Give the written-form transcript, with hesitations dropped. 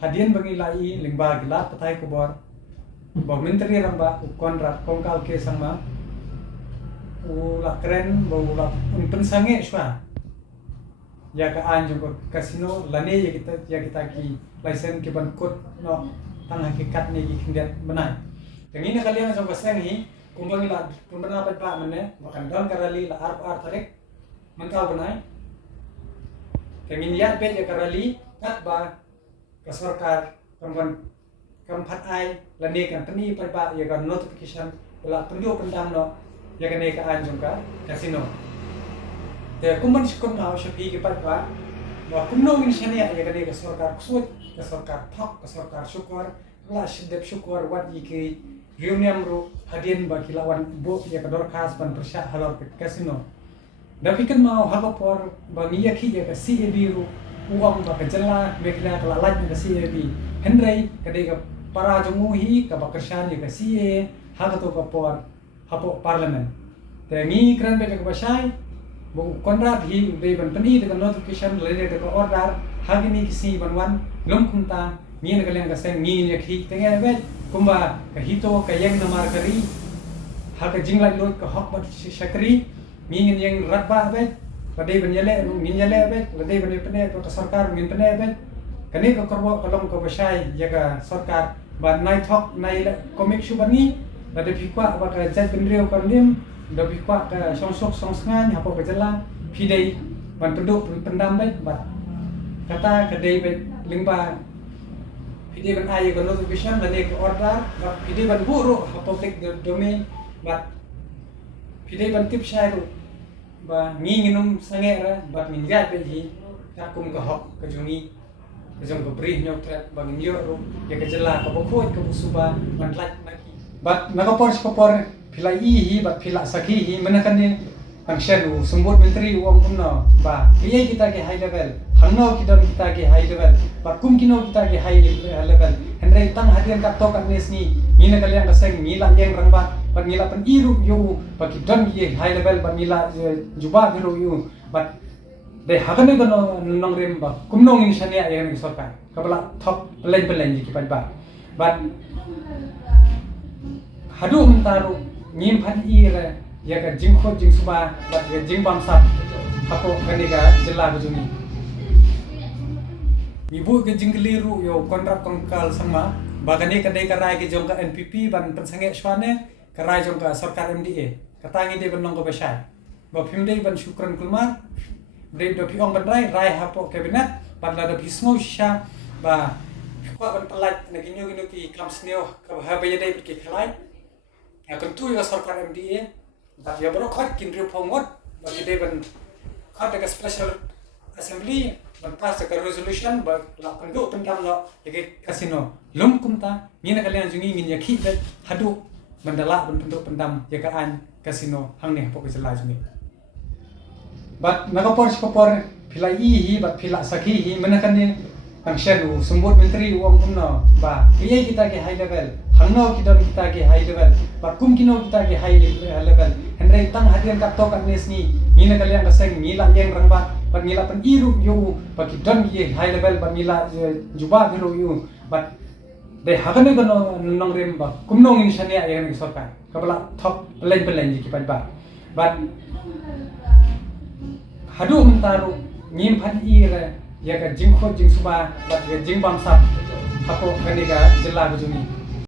hadian bagi lai lingba gila patai kubor ba menteri ramba konrat kongkal ke sama ula keren ba ula pensange shwa ya ka anjung ko kasino lane ya kita ki license ke ban kod no tang hakikat ni ki kindat benai tengina kalian sama sengi kumbang la pumbana pa mane makan don karali la ar tarik mengkau benai tengin ya pe ya karali kat ba kasorkar kamban kampat ai lane kan tani pa ya kan notification la pendio pendam no ya kan ka anjung ka kasino te kumban sikum au shapi ke patwa wa kumno min shania ya kan ka sarkar kusut ka sarkar thok ka sarkar syukur la shidab syukur wat iki reunion ro hadian ba kilawan bo ya ka dorkas ban persya halor ke kasino dapikan mau hagapor ba ngiyaki ya ka CAB ro uang ba ka jala mekna ka lalaj ka CAB henry ka de ka para jumuhi ka bakersyan ya ka CA hagato ka por hapo parliament te ngi kran be ka basai bu konrad hi be ban pani de notification lele de order hagini kisi banwan lum kunta ngi na kaleng ka sen ngi ne khi tenge be kumba ka hito ka yeng na mar kari ha ka jingla lot ka hok bat shakri ngi yeng ratba be lade ban yele ngi yele be lade ban pene ka sarkar ngi pene be kani ka korbo kalong ka basai ya ka sarkar ban nai thok nai komik shubani lade phikwa ba ka jat bendrio karlim dabi kwa ka songsok songsngan hapo ka jala pidai ban penduk pendam bet bat kata kedai bet lingba pidai ban ai ka notification dan ke order bat pidai ban buru public domain bat pidai ban tip share ba nginum sangera bat minjat bet hi takum ka hok ka jungi ka jong ka bri nyok tret bang nyo ro ya ka jala ka bokot ka busuba ban lat naki bat nakapor skopor pilai hi bat pila sakhi hi menakan ni function sumut menteri uang kumno ba kiai kita ke high level hangno kita ke high level ba kum kino kita ke high level henry tang hadian ka to kan nesni ngina kalian kaseng ngila yang rangba ba ngila pen iru yu ba kidon ki high level ba ngila juba biru yu ba de hagane bano nong rem ba kumno ngin shania yang ni sorka kabala top len ki ba ba hadu mentaru ngin phan ira ya ka jingkho jingsuba bat ga jingbam sap hapo kanika jela bujuni ibu ke jingkeliru yo kontrak kongkal sama bagane kadai karai ke jongka NPP ban pensange swane karai jongka sarkar MDA katangi de benong ko besai ba phimde ban syukran kulmar de do piong ban rai hapo kabinet ban la do pismo sha ba kwa ban pelat naginyo gino ki kamsneo ka habaya dai ke khalai akan tu ya sarkar MDA tapi ya baru khot kin riu phongot bagi de ban khot ka special assembly ban pass ka resolution ba la penduk pendam lo ke kasino lum kumta ngina kalian jungi ngin ya khi be hadu mandala ban penduk pendam ya ka an kasino hangne pok jela jungi bat nakapor skopor pilai hi bat pila sakhi hi menakan ni function sumut menteri uang kumno ba kiai kita ke high level hangno kita ke high level ba kum kino kita ke high level henry tang hadian ka to kan nesni ngina kalian kaseng ngila yang rangba ba ngila pen iru yu ba kidon ki high level ba ngila juba biru yu ba de hagane bano nong rem ba kumno ngin shania yang ni sorka kabala top len ki ba ba hadu mentaru ngin phan ira ya ka jingkho jingsuba bat ga jingbam sap hapo kanika jela bujuni